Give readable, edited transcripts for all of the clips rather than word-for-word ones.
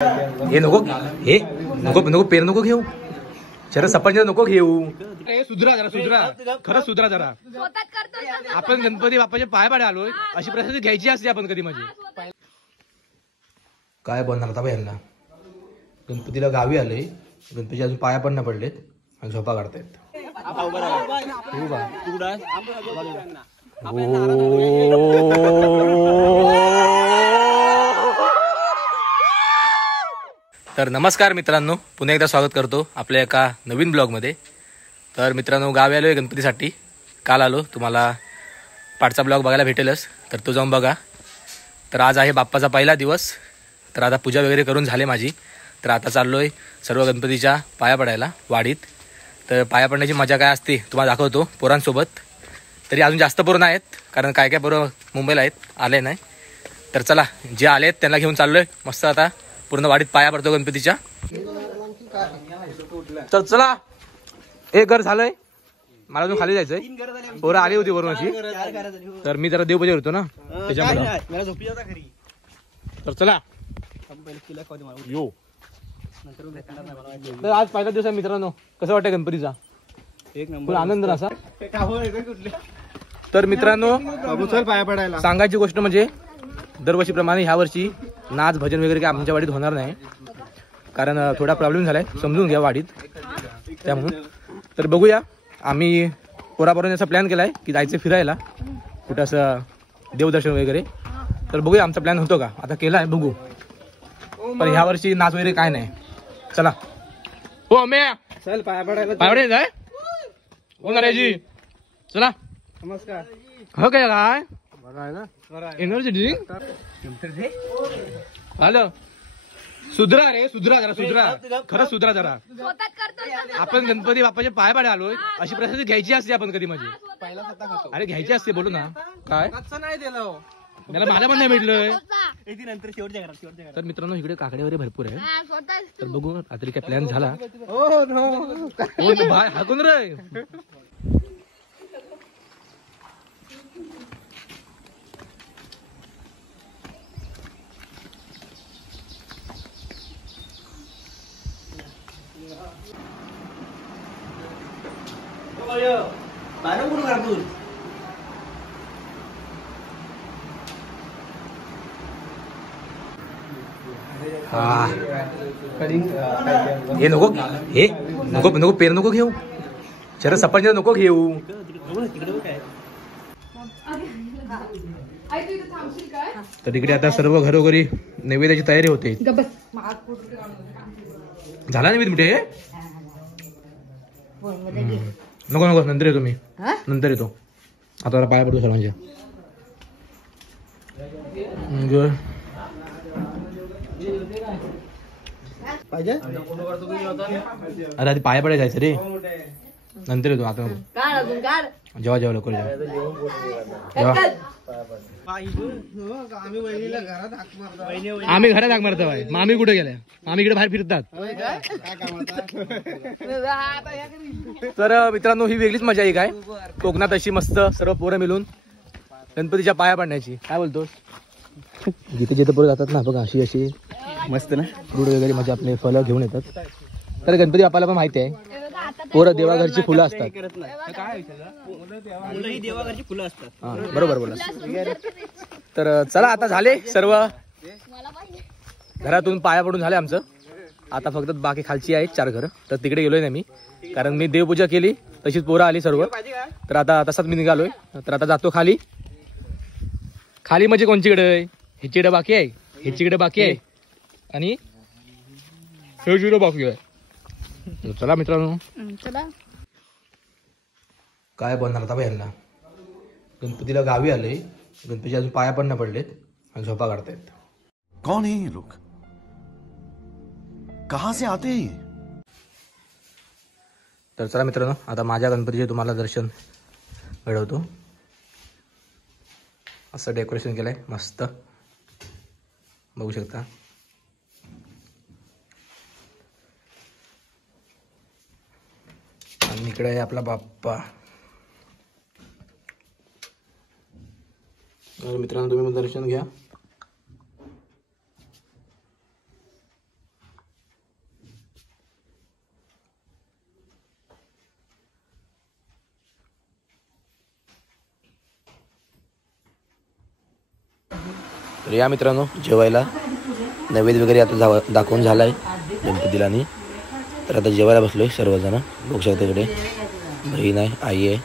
हे नको, हे नको नको पेर नको घेऊ. शरद सफरचंद नको घेऊ. सुधरा जरा, सुधरा, खरंच सुधरा जरा. आपण गणपती बाप्पाचे पाय पाडे आलोय, अशी परिस्थिती घ्यायची असते आपण कधी. म्हणजे काय बनणार आता यांना. गणपतीला गावी आले, गणपती अजून पाया पण नाही पडलेत आणि झोपा काढतायत. तर नमस्कार मित्रांनो, पुन्हा एकदा स्वागत करतो आपल्या एका नवीन ब्लॉगमध्ये. तर मित्रांनो, गावी आलो आहे गणपतीसाठी. काल आलो, तुम्हाला पाठचा ब्लॉग बघायला भेटेलच, तर तो जाऊन बघा. तर आज आहे बाप्पाचा पहिला दिवस. तर आता पूजा वगैरे करून झाले माझी. तर आता चाललो आहे सर्व गणपतीच्या पाया पडायला वाडीत. तर पाया पडण्याची मजा काय असते तुम्हाला दाखवतो पोरांसोबत. तरी अजून जास्त पोरं आहेत, कारण काय काय पोरं मुंबईला आहेत, आले नाही. तर चला, जे आले आहेत त्यांना घेऊन चाललो आहे मस्त. आता पूर्ण वाडीत पाया पडतो गणपतीच्या. तर चला, एक घर झालंय, मला अजून खाली जायचंय. पोरं आली होती वरून अशी, तर मी जरा देवपूजा करतो ना त्याच्यामुळे. तर चला यो. तर आज पहिला दिवस आहे मित्रांनो. कसं वाटतं गणपतीचा? एक नंबर आनंद ना असा. तर मित्रांनो, पाया पडायला सांगायची गोष्ट म्हणजे दरवर्षीप्रमाणे ह्या वर्षी नाच भजन वगैरे काय आमच्या वाडीत होणार नाही, कारण थोडा प्रॉब्लेम झालाय, समजून घ्या वाडीत. त्यामुळे तर बघूया, आम्ही पोरापोरांनी असा प्लॅन केलाय की जायचं फिरायला कुठं असं देवदर्शन वगैरे. तर बघूया आमचा प्लॅन होतो का. आता केला आहे, बघू. पण ह्या वर्षी नाच वगैरे काय नाही. चला हो अम्मे, चल पाया पडायला जाय होणारायची. चला नमस्कार. हो काय काय एनर्जी ड्रिंक हॅलो. सुधरा रे, सुधरा जरा, सुधरा, खरंच सुधरा जरा. आपण गणपती बाप्पाचे पाय पाडे आलोय, अशी परिस्थिती घ्यायची असते आपण कधी. म्हणजे अरे घ्यायची असते, बोलू ना. काय नाही दिलं मला, मला पण नाही भेटलंय. तर मित्रांनो, इकडे काकडे वगैरे भरपूर आहे. तर बघू रात्री काय प्लॅन झाला. भाई हाकून रे. हे नको, हे नको नको पेर नको घेऊ. शरद सफरचंद नको घेऊ. तर इकडे आता सर्व घरोघरी नैवेद्याची तयारी होते. झाला नैवेद्य मिठे. नको नको, नंतर येतो मी, नंतर येतो. आता पाया पडतो सर्वांच्या. अरे आधी पाया पडायला जायचं रे, नंतर येतो. आता जेव्हा जेव्हा लवकर आम्ही घरात हाक मारतो. मामी कुठे गेल्या? मामी इकडे बाहेर फिरतात. तर मित्रांनो, ही वेगळीच मजा आहे काय कोकणात, अशी मस्त सर्व पोरं मिळून गणपतीच्या पाया पडण्याची. काय बोलतोस? जिथे जिथे पोरं जातात ना बघा, अशी अशी मस्त ना, फ्रूट वगैरे म्हणजे आपले फळं घेऊन येतात. तर गणपती बाप्पाला पण माहिती आहे पोरं देवाघरची फुलं असतात. हा बरोबर बोला. तर चला, आता झाले सर्व घरातून पाया पडून झाले आमचं. आता फक्त बाकी खालची आहेत 4 घरं, तर तिकडे गेलोय नाही मी, कारण मी देवपूजा केली तशीच पोरं आली सर्व. तर आता तसाच मी निघालोय. तर आता जातो खाली. खाली म्हणजे कोणचीकडे? ह्याचीकडे बाकी आहे, ह्याचीकडे बाकी आहे आणि ह्याचीकडे बाकी आहे. चला मित्रांनो, चला. काय बनणार आता यांना. गणपतीला गावी आले, गणपती अजून पाया पण नाही पडलेत आणि झोपा काढतायत. कौन है ये लोग? कहां से आते हैं? तर चला मित्रांनो, आता माझ्या गणपतीचे तुम्हाला दर्शन घडवतो. असं डेकोरेशन केलंय मस्त, बघू शकता. आणि इकडे आहे आपला बाप्पा. मित्रांनो, तुम्ही पण दर्शन घ्या. तर या मित्रांनो जेवायला नैवेद्य वगैरे आता दाखवून झाला आहे गणपतीला. आणि तर आता जेवायला बसलो आहे सर्वजण. बघू शकता इकडे बहीण आहे, आई आहे,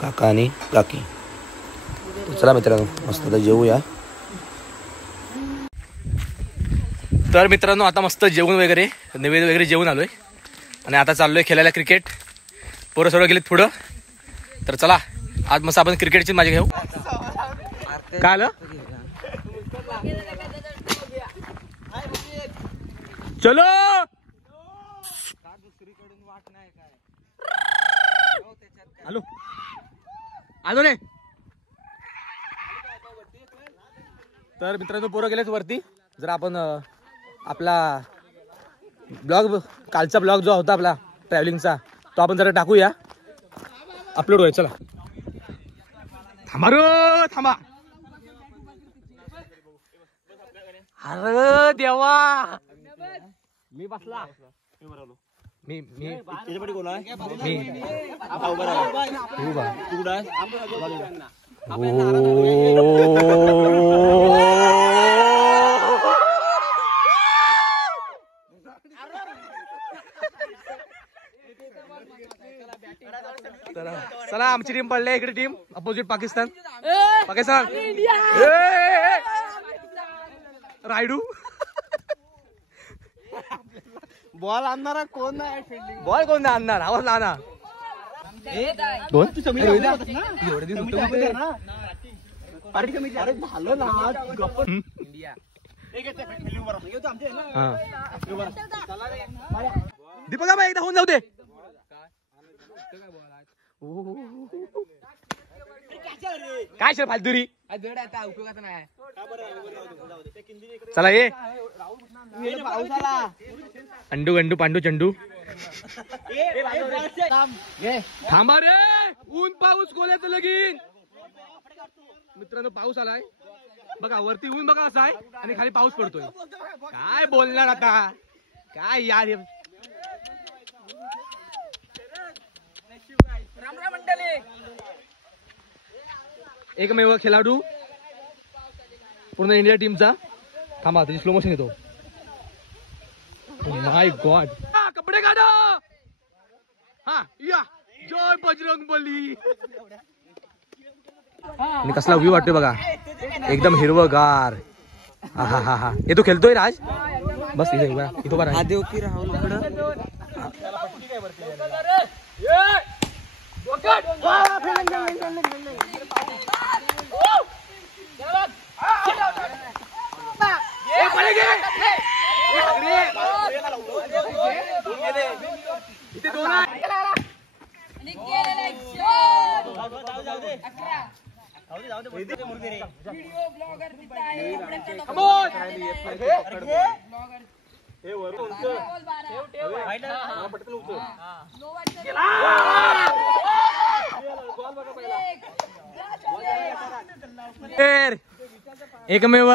काका आणि काकी. तर चला मित्रांनो मस्त आता जेवूया. तर मित्रांनो आता मस्त जेवण वगैरे नैवेद्य वगैरे जेवून आलो आहे आणि आता चाललो आहे खेळायला क्रिकेट. पोरं सर्व गेलेत पुढं. तर चला आज मस्त आपण क्रिकेटची माझी घेऊ. काय आलं चलो हॅलो आलो रे. तर मित्रांनो पोरं गेलेच वरती. जर आपण आपला ब्लॉग कालचा ब्लॉग जो होता आपला ट्रॅव्हलिंगचा तो आपण जरा टाकूया, अपलोड होईल. चला थांबा रे थांबा. अरे देवा मी बसला. मी कोण आहे? चला आमची टीम पडली इकडे. Team opposite Pakistan. Pakistan Rayudu ball आणणारा कोण नाही. बॉल कोण नाही आणणार. आवाज लाना दीपका बाई एकदा होऊन जाऊ दे. काय शे फालतुरी. चला ये अंडू गंडू पांडू चंडू. थांबा रे ऊन पाऊस कोल्याचं लगीन. मित्रांनो पाऊस आलाय बघा. वरती ऊन बघा असं आहे आणि खाली पाऊस पडतोय. काय बोलणार आता काय यार. एकमेव खेळाडू पूर्ण इंडिया टीमचा. थांबा त्याची स्लो मोशन येतो. माय गॉड. कपडे काढा. हा या जय बजरंगबली. आणि कसला व्ह्यू वाटतोय बघा एकदम हिरवगार. हा हा हा हा. हे तो खेळतोय राज. बस इथे इथं बरं एकमेव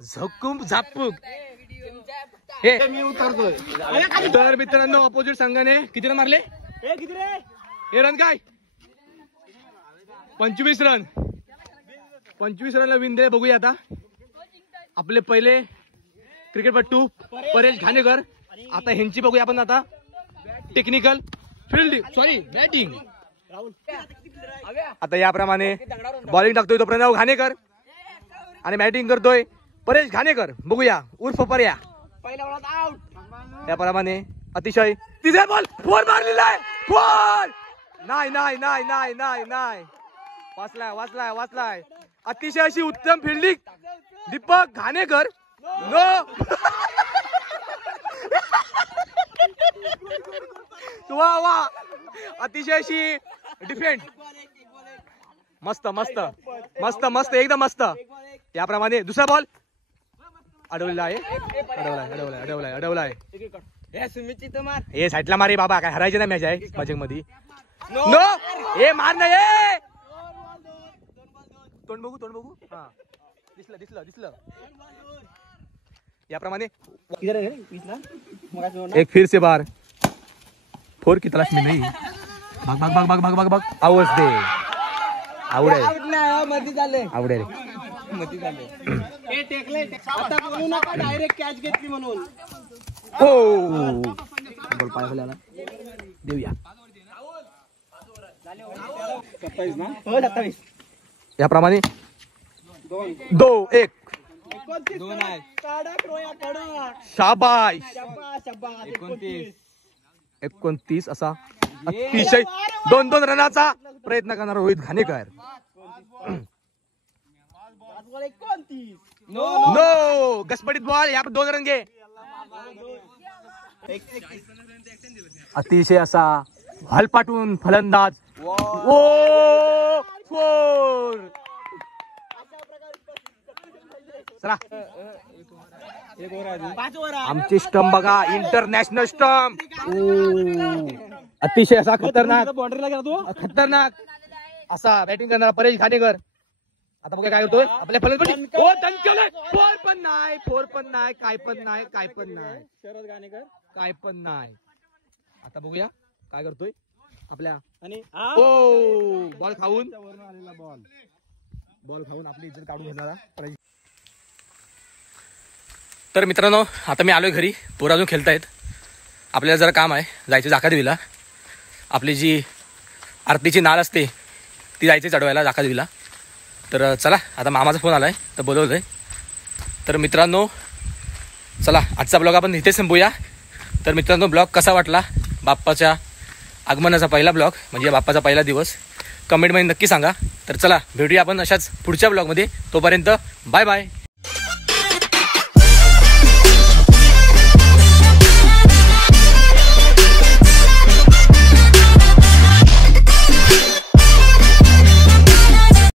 झोकूम झापूक. तर मित्रांनो अपोजिट संघाने किती रन मारले. हे रन काय 25 रन. 25 रनला विन दे. बघूया आता आपले पहिले क्रिकेटपट्टू परेश घाणेकर. आता ह्यांची बघूया आपण आता टेक्निकल फिल्डिंग सॉरी बॅटिंग. आता याप्रमाणे बॉलिंग टाकतोय तो प्रणव घाणेकर आणि बॅटिंग करतोय परेश घाणेकर. बघूया उर्फ पर्या. त्याप्रमाणे अतिशय तिथे बॉल फोर मारलेला आहे. फोर नाही नाही नाही नाही नाही नाही. वाचलाय वाचलाय वाचलाय. अतिशय अशी उत्तम फिल्डिंग दीपक घाणेकर. नो वा वा. अतिशय अशी डिफेंड. मस्त मस्त मस्त मस्त एकदम मस्त. याप्रमाणे दुसरा बॉल अडवलेला आहे. अडवलाय अडवलाय अडवलाय. हे साईडला मारे बाबा. काय हरायचे ना मॅच आहे माझ्या मध्ये. नो हे मार नाही. तोंड बघू तोंड बघू. हा दिसलं दिसलं दिसलं. याप्रमाणे एक फिर से बार. फोर की तलाश में नहीं. भाग भाग भाग भाग भाग भाग भाग. आवाज दे. आवडेल आवडेल. डायरेक्ट कॅच घेतली म्हणून बॉल पाय खाली आला देऊया याप्रमाणे 2-1 शाबाश 29 असा अतिशय 2-2 रनाचा प्रयत्न करणारा रोहित घाणेकर नो गसपडीत बॉल या 2 रन घे अतिशय असा हलपाटून फलंदाज ओ 4 चला आमची स्टंप बघा इंटरनॅशनल स्टंप अतिशय असा खतरनाक असा बॅटिंग करणारा परेश घाणेकर आता बघा काय करतोय आपल्या फलंदाजी फोर पण नाही काय पण नाही आता बघूया काय करतोय आपल्या आणि बॉल खाऊन आपली इज्जत काढून घेणारा परेश. तर मित्रांनो आता मी आलोय घरी पोरं अजून खेळतायत आपल्याला जरा काम आहे जायचं जाकादेवीला आपली जी आरतीची नाळ असते ती जायची चढवायला जाकादेवीला तर चला आता मामाचा फोन आलाय तर बोलवलंय तर मित्रांनो चला आजचा ब्लॉग आपण इथेच संपूया तर मित्रांनो ब्लॉग कसा वाटला बाप्पाच्या आगमनाचा पहिला ब्लॉग म्हणजे बाप्पाचा पहिला दिवस कमेंटमध्ये नक्की सांगा तर चला भेटूया आपण अशाच पुढच्या ब्लॉगमध्ये तोपर्यंत बाय बाय.